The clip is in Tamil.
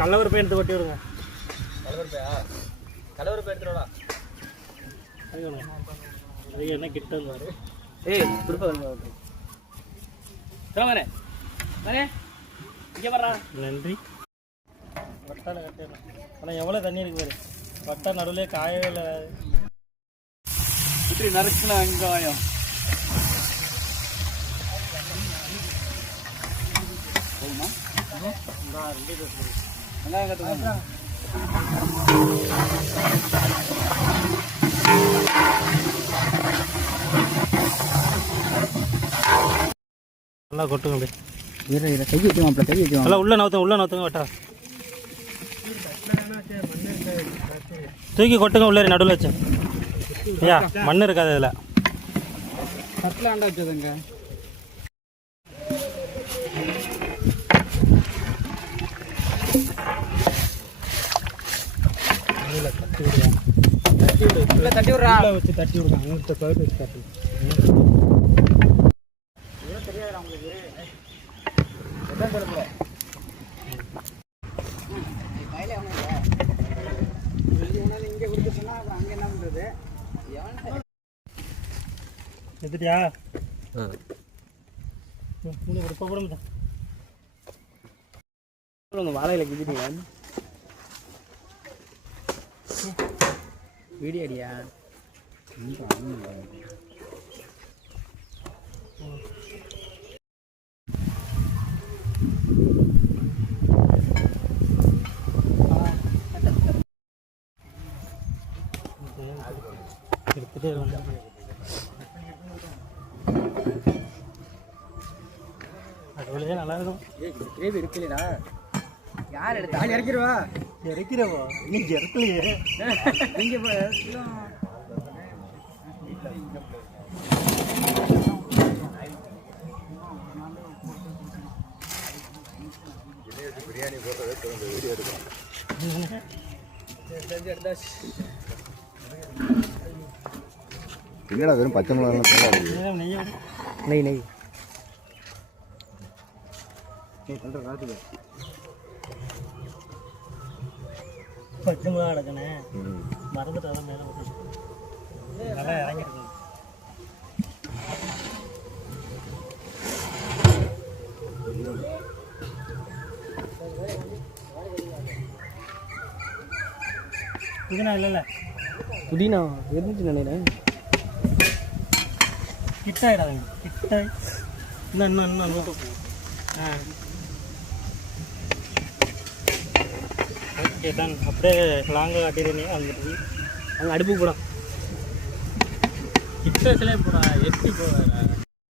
கல்லவர் போய் எடுத்து கொட்டி விடுங்க. கலவர் போய் எடுத்துடா. அது என்ன கிட்ட இருந்தாரு? ஏய் திருப்ப வரேன் இங்கே வர்றா. நன்றி. வட்டால கட்டிடலாம். ஆனால் எவ்வளோ தண்ணி இருக்கு பாரு. வட்டா நடுவுலே காயவே இல்லை. இப்படி நறுக்குனா வெங்காயம் போதுமா? வெங்காயம் கற்றுக்கோங்க. நல்லா கொட்டுங்க அப்படியே. கை வைக்குவாப்ல, கை வைக்குவாங்க. நல்லா உள்ள நவுத்துங்க வட்டா. தூக்கி கொட்டுங்க உள்ளே நடுவில் வச்சு. ஐயா மண் இருக்காது அதில். தட்டில் ஆண்டா வச்சதுங்க. தட்டி விடுறா வச்சு தட்டி விடுறாங்க. அங்கிட்ட பயிர் வச்சு தட்டி தெரியாது அவங்களுக்கு. எதான் தெரியல. இங்கே கொடுத்துட்டோம்னா அப்புறம் அங்கே என்ன பண்ணுறது? எடுத்துட்டியா? வாழையில கிட்டீங்களா? வீடியோ அடியா? எடுத்துட்டே அது நல்லா இருக்கும். கிரேவி இருக்குல்லடா. யார் எடுத்தா? இறக்கிடுவா. இறக்கிறவா? நீங்க இறக்கலையே. நீங்க பிரியாணி போட்டதே வீடியோ எடுக்கலாம். என்னடா வெறும் பச்சை மிளகாய் நெய் நெய் பச்சை மிளகா அடக்கணே மறந்துட்டாலும் மேலே நல்லா இறங்கிருக்கும். புதினா இல்லைல்ல? புதினா இருந்துச்சு நினைக்கிறேன். கிட்டாயிடாதுங்க. கிட்டாய் இன்னும் ஓகே தான். அப்படியே லாங்காக காட்டிடுறீங்க. அங்கே அடுப்பு போடும். கிட்ட சிலையே போடா. எட்டி போட